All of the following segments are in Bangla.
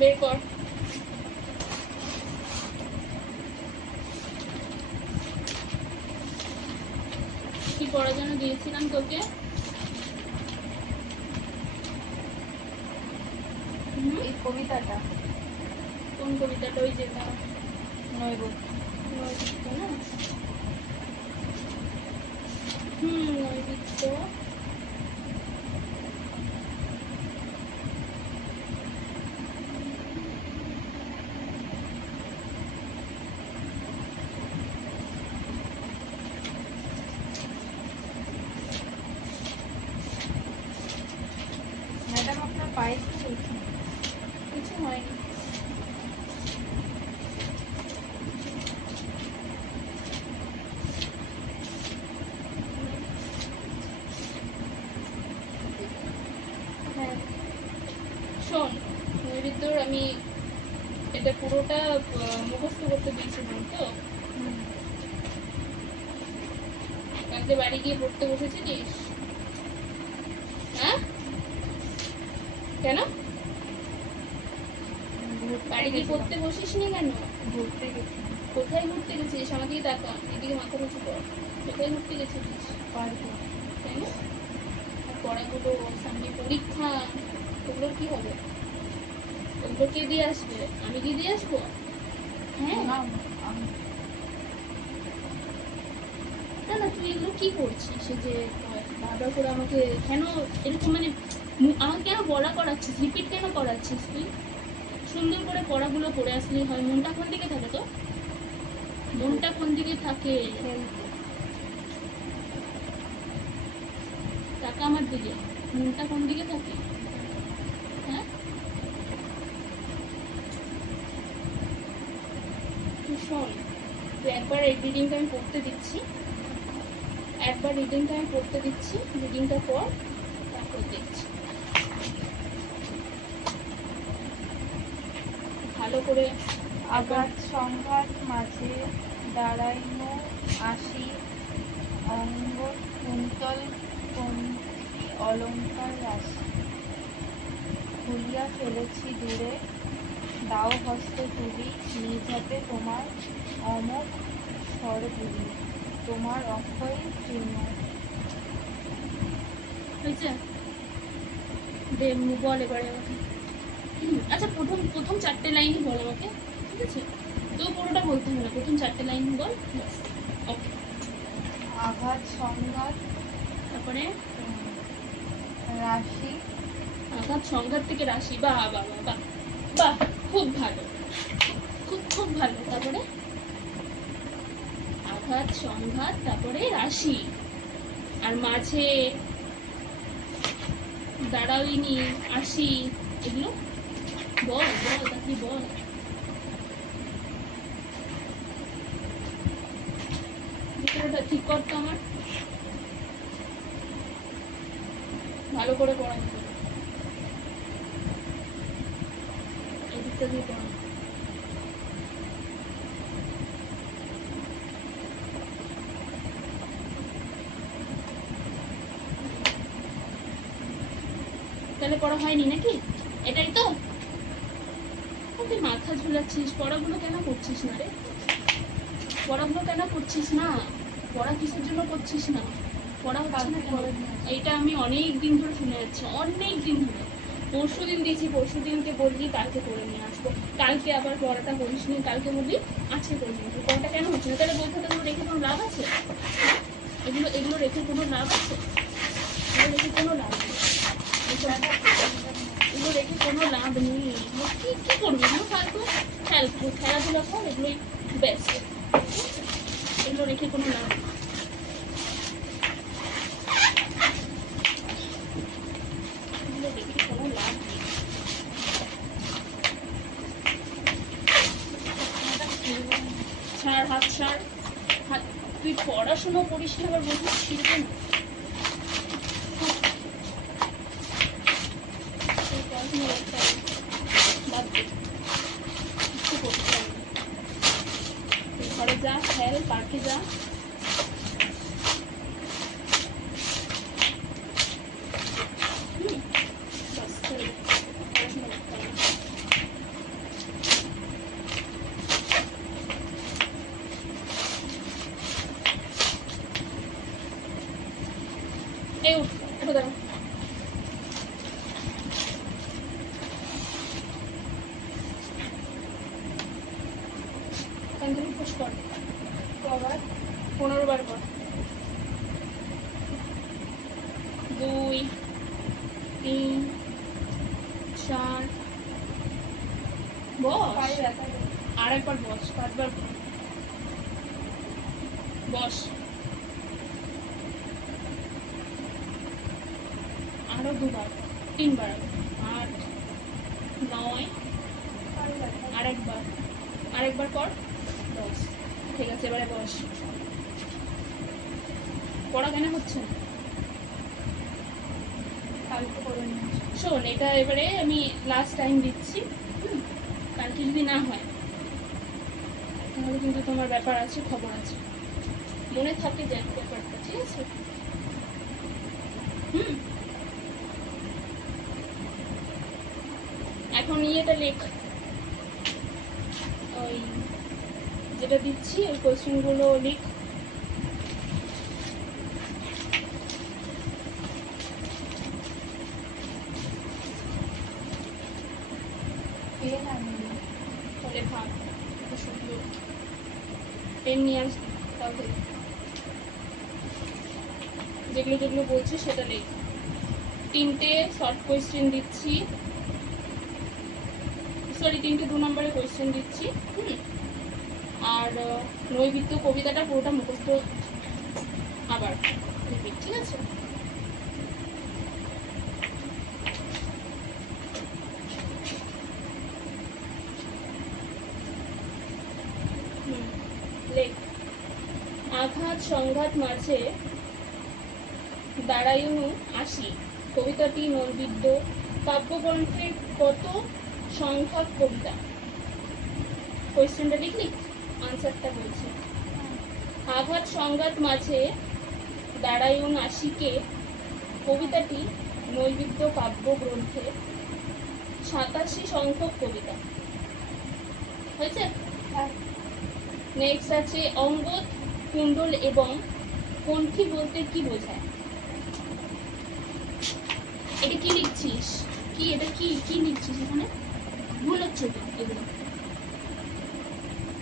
বের কর। কি পড়ার জন্য দিয়েছিলাম তোকে? এই কবিতাটা। কোন কবিতাটা? ওই যেটা নৈবত্য। নৈবিত্য না? নৈবিত্য। ম্যাডাম আপনার পায়ে কি হয়েছে? কিছু হয়নি। হ্যাঁ শোন, নৈবিত্যর আমি এটা পুরোটা মুখস্থ করতে দিয়েছিলাম তো। কালকে বাড়ি গিয়ে পড়তে বসেছিলিস? হ্যাঁ কেন বাড়ি গিয়ে পড়তে বসিসনি কেন? ঘুরতে গেছি। কোথায় ঘুরতে গেছিস? আমার দিকে তাকা, এদিকে মাথা উঁচু কর। কোথায় ঘুরতে গেছিলিস? পার্কে। তাই না? আর পড়াগুলো সামনে পরীক্ষা, ওগুলো কি হবে? ওগুলো কে দিয়ে আসবে? আমি কি দিয়ে আসবো? হ্যাঁ না না তুই এগুলো কি করছিস? এই যে বারবার করে আমাকে কেন এরকম মানে আমাকে কেন পড়া করাচ্ছিস, রিপিট কেন করাচ্ছিস? তুই সুন্দর করে পড়াগুলো পড়ে আসলেই হয়। মনটা কোন দিকে থাকে? তো মনটা কোন দিকে থাকে? টাকা আমার দিকে, মনটা কোন দিকে থাকে? হ্যাঁ তুই শোন, তুই একবার এই রিডিংটা আমি পড়তে দিচ্ছি, একবার রিডিংটা আমি পড়তে দিচ্ছি, রিডিংটা পর তারপর দেখছি ভালো করে। আঘাত সংঘাত মাঝে দাঁড়াইনো আসি, অঙ্গ কুন্তল পঙ্ক্তি অলঙ্কার রাশি, খুলিয়া ফেলেছি দূরে, দাও হস্তে তুলি, নিজ হাতে তোমার অমোঘ স্বরগুলি, তোমার অক্ষয় চিহ্ন। হয়েছে? দে বল এবারে আমাকে। আচ্ছা প্রথম প্রথম 4টে লাইনই বল আমাকে, ঠিক আছে? তো পুরোটা বলতে হবে না, প্রথম 4টে লাইন বল ব্যাস। ওকে। আঘাত সংঘাত তারপরে রাশি। আঘাত সংঘাত থেকে রাশি, বাহ বাহ বাহ বাহ বাহ, খুব ভালো, খুব খুব ভালো। তারপরে আঘাত সংঘাত, তারপরে রাশি, আর মাঝে দাঁড়াইনি আসি, এগুলো বল বল তাকি বল। ভিতরটা ঠিক করতো আমার, ভালো করে পড়া যাবে। এই দিকটা দিয়ে পড়া। তাহলে পড়া হয়নি নাকি? এটাই তো? তুই মাথা ঝুলাচ্ছিস, পড়াগুলো কেন করছিস না রে? পড়াগুলো কেন করছিস না? পড়া কিসের জন্য করছিস না? পড়া হচ্ছে না কেন? এইটা আমি অনেক দিন ধরে শুনে যাচ্ছি, অনেক দিন ধরে। পরশু দিন দিয়েছি, পরশু দিনকে বললি কালকে করে নিয়ে আসবো, কালকে আবার পড়াটা করিস নি, কালকে বললি আজকে করে নিয়ে আসবো। পড়াটা কেন হচ্ছে না? তাহলে বই খাতাগুলো রেখে কোনো লাভ আছে? এগুলো এগুলো রেখে কোনো লাভ আছে? এগুলো রেখে কোনো লাভ নেই, এগুলো রেখে কোনো লাভ নেই। কি কি করবি? এগুলো ফালতু খেলাধুলা কর, এগুলোই বেস্ট। এগুলো রেখে কোনো লাভ নেই। এগুলো রেখে কোনো লাভ নেই। ছাড় হাত, ছাড় হাত। তুই পড়াশোনা করিস না আবার বলছিস শিখবে না? পড়াশোনা করতে হবে, বাদ দে, কিচ্ছু করতে হবে না। তুই ঘরে যা, খেল, পার্কে যা। বাস, পড়াশোনা করতে হবে। কর, কবার 15 বার কর। 2 3 4 বস, পায়ে ব্যথা করে। আর একবার বস, 5 বার কর। বস, আরো 2 বার, 3 বার, 8 9, পায়ে ব্যথা করে। আরেকবার কর, 10। ঠিক আছে, এবারে বস। পড়া কেন হচ্ছে না? কালকে করে নিয়ে আসবো। শোন, এটা এবারে আমি লাস্ট টাইম দিচ্ছি। কালকে যদি না হয় তাহলে কিন্তু তোমার ব্যাপার আছে, খবর আছে। মনে থাকে যেন ব্যাপারটা, ঠিক আছে? হুম, এখন ইয়েটা লেখ, ওই যেটা দিচ্ছি ওই কোশ্চেনগুলো লিখ। পেন আনিনি। তাহলে ভাব, শুধু পেন নিয়ে আসবি, তাহলে যেগুলো যেগুলো বলছি সেটা লেখ। 3টে শর্ট কোয়েশ্চেন দিচ্ছি, সরি 3টে 2 নম্বরের কোয়েশ্চেন দিচ্ছি। আর নৈবিত্য কবিতাটা পুরোটা মুখস্থ আবার রিপিট, ঠিক আছে? লেখ। আঘাত সংঘাত মাঝে দাঁড়ায়ুনু আসি, কবিতাটি নৈবিদ্য কাব্যগ্রন্থের কত সংখ্যক কবিতা? কোয়েশ্চেনটা লিখলি, আনসারটা বলছি। আঘাত সংঘাত মাঝে দাঁড়ায়ুন আশিকে, কবিতাটি নৈবিদ্য কাব্যগ্রন্থের 87 সংখ্যক কবিতা। হয়েছে? হ্যাঁ। নেক্সট আছে অঙ্গদ, কুণ্ডল এবং কণ্ঠী বলতে কি বোঝায়? এটা কি লিখছিস? কি এটা কি কি লিখছিস এখানে? ভুল হচ্ছে তো এগুলো।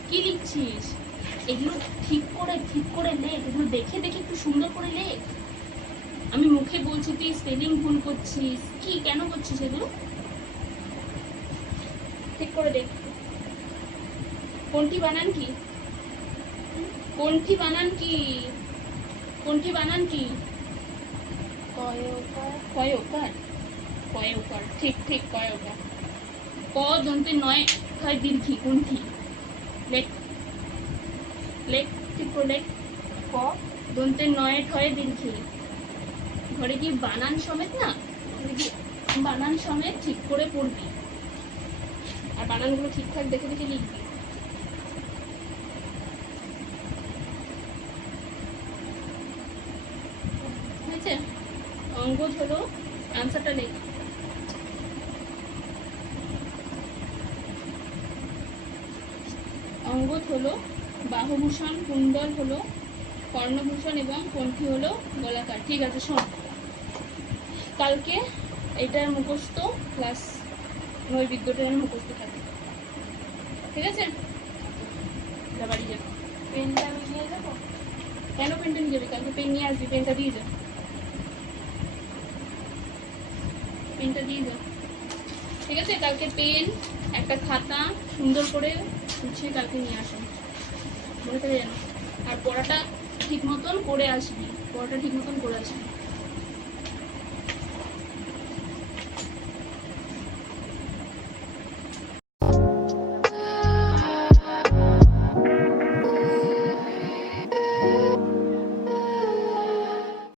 কি লিখছিস? এগুলো ঠিক করে লেখ, এগুলো দেখে দেখে একটু সুন্দর করে লেখ। আমি মুখে বলছি, তুই স্পেলিং ভুল করছিস। কি কেন করছিস এগুলো? ঠিক করে দেখ। কোনটি বানান কি? কোনটি বানান কি? কোনটি বানান কি? কয়কার। কয়কার, কয়কার, ঠিক ঠিক কয়কার। ক দন্তে নয় হয় দীর্ঘি, কোনটি? লেখ লেখ, ঠিক করে লেখ। ক দন্তে নয় ঠয় দীর্ঘি। ঘরে কি বানান সমেত না, ঘরে কি বানান সমেত ঠিক করে পড়বি, আর বানানগুলো ঠিকঠাক দেখে দেখে লিখবি। হয়েছে? অঙ্গজ হলো, আনসারটা লেখ। অঙ্গদ হলো বাহুভূষণ, কুণ্ডল হলো কর্ণভূষণ এবং কণ্ঠী হলো গোলাকার। ঠিক আছে, শোন, কালকে এটার মুখস্থ প্লাস নৈবিদ্যটার মুখস্থ থাকে, ঠিক আছে? বাড়ি যাবে। পেনটা আমি নিয়ে যাবো। কেন পেনটা নিয়ে যাবি? কালকে পেন নিয়ে আসবি, পেনটা দিয়ে যা, পেনটা দিয়ে যা, ঠিক আছে? কালকে পেন, একটা খাতা সুন্দর করে গুছিয়ে কালকে নিয়ে আসুন, মনে থাকে যেন। আর পড়াটা ঠিক মতন করে আসবি, পড়াটা ঠিক মতন করে আসবি।